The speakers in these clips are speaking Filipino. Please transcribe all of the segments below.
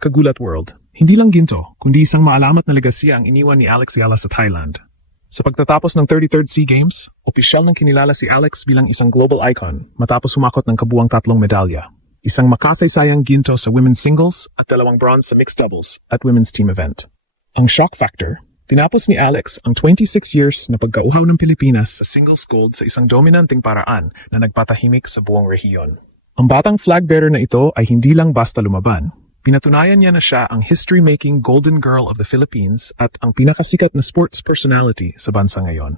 Kagulat World. Hindi lang ginto, kundi isang maalamat na legasya ang iniwan ni Alex Yala sa Thailand. Sa pagtatapos ng 33rd SEA Games, opisyal nang kinilala si Alex bilang isang global icon matapos humakot ng kabuuang 3 medalya. Isang makasaysayang ginto sa women's singles at 2 bronze sa mixed doubles at women's team event. Ang shock factor, tinapos ni Alex ang 26 years na pagkauhaw ng Pilipinas sa singles gold sa isang dominanting paraan na nagpatahimik sa buong rehiyon. Ang batang flag bearer na ito ay hindi lang basta lumaban. Pinatunayan niya na siya ang history-making Golden Girl of the Philippines at ang pinakasikat na sports personality sa bansa ngayon.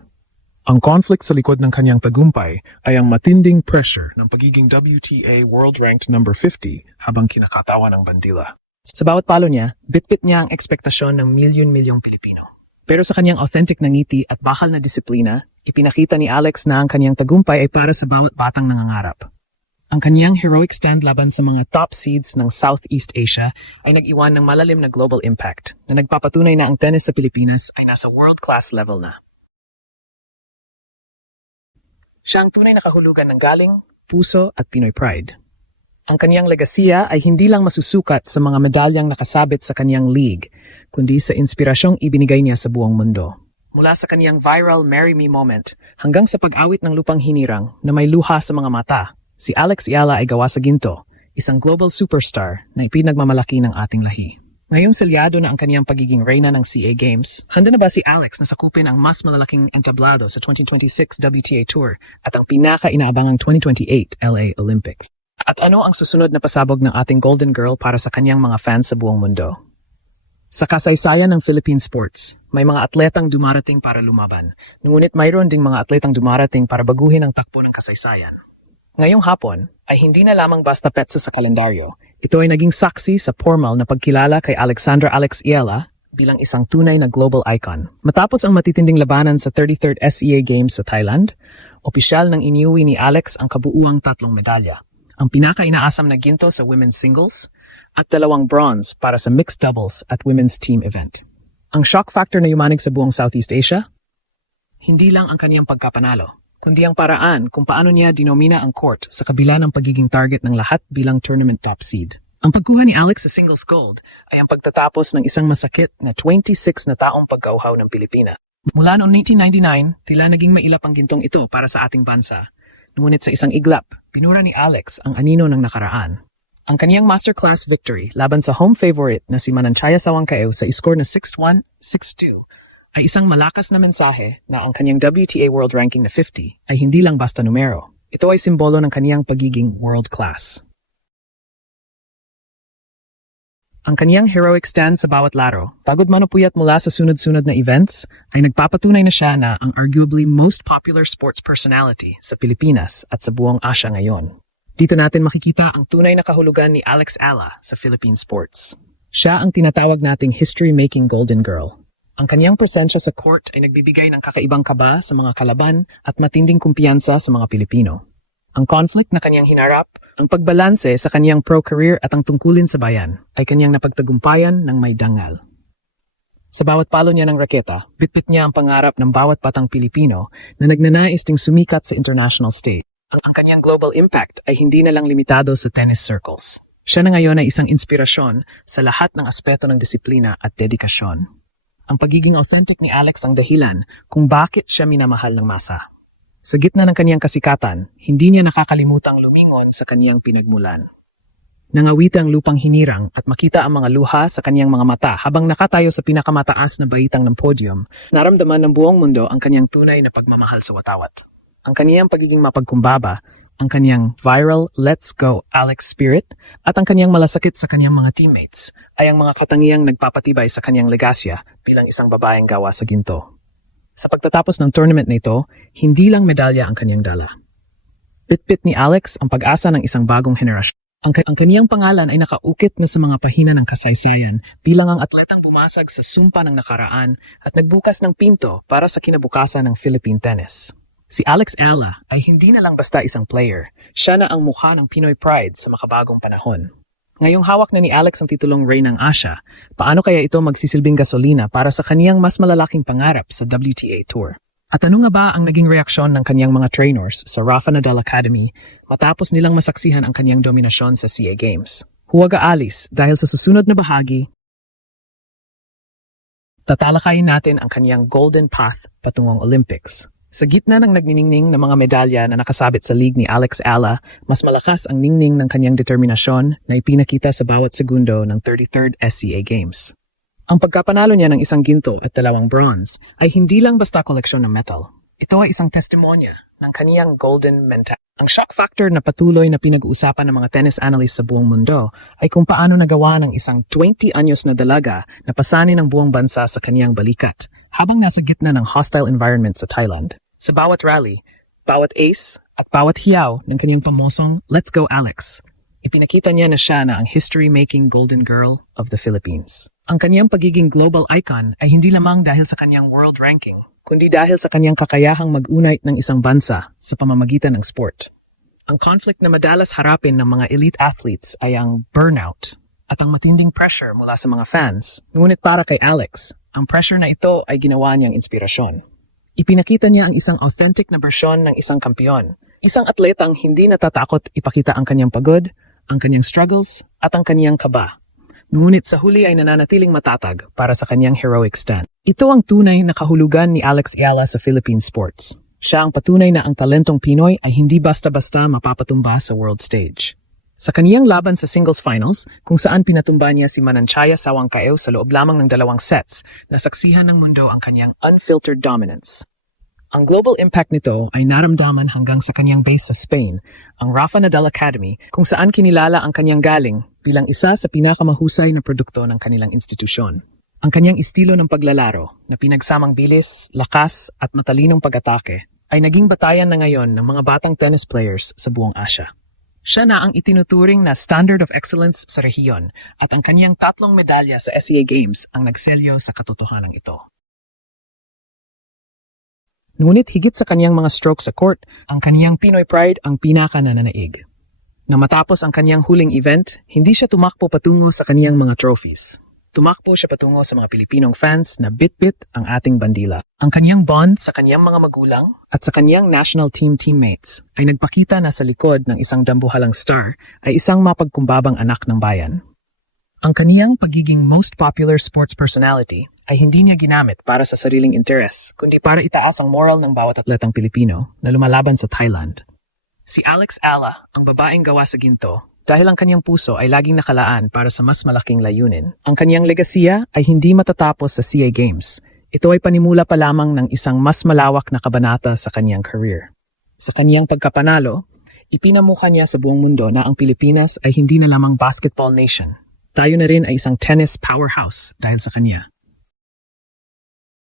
Ang conflict sa likod ng kanyang tagumpay ay ang matinding pressure ng pagiging WTA World Ranked number 50 habang kinakatawan ng bandila. Sa bawat palo niya, bitbit niya ang ekspektasyon ng milyon-milyong Pilipino. Pero sa kanyang authentic na ngiti at bakal na disiplina, ipinakita ni Alex na ang kanyang tagumpay ay para sa bawat batang nangangarap. Ang kanyang heroic stand laban sa mga top seeds ng Southeast Asia ay nag-iwan ng malalim na global impact na nagpapatunay na ang tennis sa Pilipinas ay nasa world-class level na. Siya ang tunay na kahulugan ng galing, puso at Pinoy pride. Ang kanyang legasiya ay hindi lang masusukat sa mga medalyang nakasabit sa kanyang league, kundi sa inspirasyong ibinigay niya sa buong mundo. Mula sa kanyang viral Marry Me moment hanggang sa pag-awit ng lupang hinirang na may luha sa mga mata, si Alex Yala ay gawa sa ginto, isang global superstar na ipinagmamalaki ng ating lahi. Ngayong selyado na ang kaniyang pagiging reyna ng CA Games, handa na ba si Alex na sakupin ang mas malalaking entablado sa 2026 WTA Tour at ang pinaka-inaabangang 2028 LA Olympics? At ano ang susunod na pasabog ng ating Golden Girl para sa kaniyang mga fans sa buong mundo? Sa kasaysayan ng Philippine sports, may mga atletang dumarating para lumaban, ngunit mayroon ding mga atletang dumarating para baguhin ang takbo ng kasaysayan. Ngayong hapon ay hindi na lamang basta petsa sa kalendaryo. Ito ay naging saksi sa formal na pagkilala kay Alexandra Alex Yala bilang isang tunay na global icon. Matapos ang matitinding labanan sa 33rd SEA Games sa Thailand, opisyal nang iniuwi ni Alex ang kabuuang 3 medalya. Ang pinaka-inaasam na ginto sa women's singles at 2 bronze para sa mixed doubles at women's team event. Ang shock factor na yumanig sa buong Southeast Asia? Hindi lang ang kaniyang pagkapanalo, kundi ang paraan kung paano niya dinomina ang court sa kabila ng pagiging target ng lahat bilang tournament top seed. Ang pagkuha ni Alex sa singles gold ay ang pagtatapos ng isang masakit na 26 na taong pagkauhaw ng Pilipinas. Mula noong 1999, tila naging mailap ang gintong ito para sa ating bansa. Ngunit sa isang iglap, pinura ni Alex ang anino ng nakaraan. Ang kaniyang masterclass victory laban sa home favorite na si Mananchaya Sawangkaew sa score na 6-1, 6-2 ay isang malakas na mensahe na ang kanyang WTA World Ranking na 50 ay hindi lang basta numero. Ito ay simbolo ng kaniyang pagiging world class. Ang kaniyang heroic stand sa bawat laro, pagod man o puyat mula sa sunod-sunod na events, ay nagpapatunay na siya na ang arguably most popular sports personality sa Pilipinas at sa buong Asia ngayon. Dito natin makikita ang tunay na kahulugan ni Alex Yala sa Philippine sports. Siya ang tinatawag nating history-making Golden Girl. Ang kaniyang presensya sa court ay nagbibigay ng kakaibang kaba sa mga kalaban at matinding kumpiyansa sa mga Pilipino. Ang conflict na kaniyang hinarap, ang pagbalanse sa kaniyang pro-career at ang tungkulin sa bayan ay kaniyang napagtagumpayan ng may dangal. Sa bawat palo niya ng raketa, bitbit niya ang pangarap ng bawat batang Pilipino na nagnanais ding sumikat sa international stage. Ang kaniyang global impact ay hindi na lang limitado sa tennis circles. Siya na ngayon ay isang inspirasyon sa lahat ng aspeto ng disiplina at dedikasyon. Ang pagiging authentic ni Alex ang dahilan kung bakit siya minamahal ng masa. Sa gitna ng kaniyang kasikatan, hindi niya nakakalimutang lumingon sa kaniyang pinagmulan. Nangawiti ang lupang hinirang at makita ang mga luha sa kaniyang mga mata habang nakatayo sa pinakamataas na bahitang ng podium, naramdaman ng buong mundo ang kaniyang tunay na pagmamahal sa watawat. Ang kaniyang pagiging mapagkumbaba, ang kaniyang viral Let's Go Alex spirit at ang kaniyang malasakit sa kaniyang mga teammates ay ang mga katangiang nagpapatibay sa kaniyang legasya bilang isang babaeng gawa sa ginto. Sa pagtatapos ng tournament na ito, hindi lang medalya ang kaniyang dala. Bitbit ni Alex ang pag-asa ng isang bagong henerasyon. Ang kaniyang pangalan ay nakaukit na sa mga pahina ng kasaysayan bilang ang atletang bumasag sa sumpa ng nakaraan at nagbukas ng pinto para sa kinabukasan ng Philippine tennis. Si Alex Yala ay hindi na lang basta isang player. Siya na ang mukha ng Pinoy pride sa makabagong panahon. Ngayong hawak na ni Alex ang titulong Reynang Asia, paano kaya ito magsisilbing gasolina para sa kaniyang mas malalaking pangarap sa WTA Tour? At ano nga ba ang naging reaksyon ng kaniyang mga trainers sa Rafa Nadal Academy matapos nilang masaksihan ang kaniyang dominasyon sa CA Games? Huwag aalis dahil sa susunod na bahagi, tatalakayin natin ang kaniyang golden path patungong Olympics. Sa gitna ng nagniningning ng mga medalya na nakasabit sa league ni Alex Ala, mas malakas ang ningning ng kanyang determinasyon na ipinakita sa bawat segundo ng 33rd SCA Games. Ang pagkapanalo niya ng isang ginto at 2 bronze ay hindi lang basta koleksyon ng metal. Ito ay isang testimonya ng kaniyang golden mentality. Ang shock factor na patuloy na pinag-uusapan ng mga tennis analysts sa buong mundo ay kung paano nagawa ng isang 20 anyos na dalaga na pasanin ang buong bansa sa kaniyang balikat habang nasa gitna ng hostile environment sa Thailand. Sa bawat rally, bawat ace, at bawat hiyaw ng kaniyang pamosong Let's Go Alex, ipinakita niya na siya na ang history-making golden girl of the Philippines. Ang kaniyang pagiging global icon ay hindi lamang dahil sa kaniyang world ranking, kundi dahil sa kaniyang kakayahang mag-unite ng isang bansa sa pamamagitan ng sport. Ang conflict na madalas harapin ng mga elite athletes ay ang burnout at ang matinding pressure mula sa mga fans. Ngunit para kay Alex, ang pressure na ito ay ginawa niyang inspirasyon. Ipinakita niya ang isang authentic na bersyon ng isang kampiyon, isang atletang hindi natatakot ipakita ang kanyang pagod, ang kanyang struggles, at ang kanyang kaba. Ngunit sa huli ay nananatiling matatag para sa kanyang heroic stand. Ito ang tunay na kahulugan ni Alex Ayala sa Philippine sports. Siya ang patunay na ang talentong Pinoy ay hindi basta-basta mapapatumba sa world stage. Sa kaniyang laban sa singles finals, kung saan pinatumba niya si Mananchaya Sawangkaew sa loob lamang ng 2 sets, nasaksihan ng mundo ang kanyang unfiltered dominance. Ang global impact nito ay naramdaman hanggang sa kanyang base sa Spain, ang Rafa Nadal Academy, kung saan kinilala ang kanyang galing bilang isa sa pinakamahusay na produkto ng kanilang institusyon. Ang kanyang estilo ng paglalaro na pinagsamang bilis, lakas at matalinong pag-atake ay naging batayan na ngayon ng mga batang tennis players sa buong Asia. Siya na ang itinuturing na standard of excellence sa rehiyon at ang kaniyang 3 medalya sa SEA Games ang nagselyo sa katotohanan ito. Ngunit higit sa kaniyang mga stroke sa court, ang kaniyang Pinoy pride ang pinaka-nananaig. Na matapos ang kaniyang huling event, hindi siya tumakbo patungo sa kaniyang mga trophies. Tumakbo siya patungo sa mga Pilipinong fans na bit-bit ang ating bandila. Ang kaniyang bond sa kaniyang mga magulang at sa kaniyang national team teammates ay nagpakita na sa likod ng isang dambuhalang star ay isang mapagkumbabang anak ng bayan. Ang kaniyang pagiging most popular sports personality ay hindi niya ginamit para sa sariling interes, kundi para itaas ang moral ng bawat atletang Pilipino na lumalaban sa Thailand. Si Alex Ala, ang babaeng gawa sa ginto, dahil ang kanyang puso ay laging nakalaan para sa mas malaking layunin. Ang kanyang legasiya ay hindi matatapos sa SEA Games. Ito ay panimula pa lamang ng isang mas malawak na kabanata sa kanyang career. Sa kanyang pagkapanalo, ipinamukha niya sa buong mundo na ang Pilipinas ay hindi na lamang basketball nation. Tayo na rin ay isang tennis powerhouse dahil sa kanya.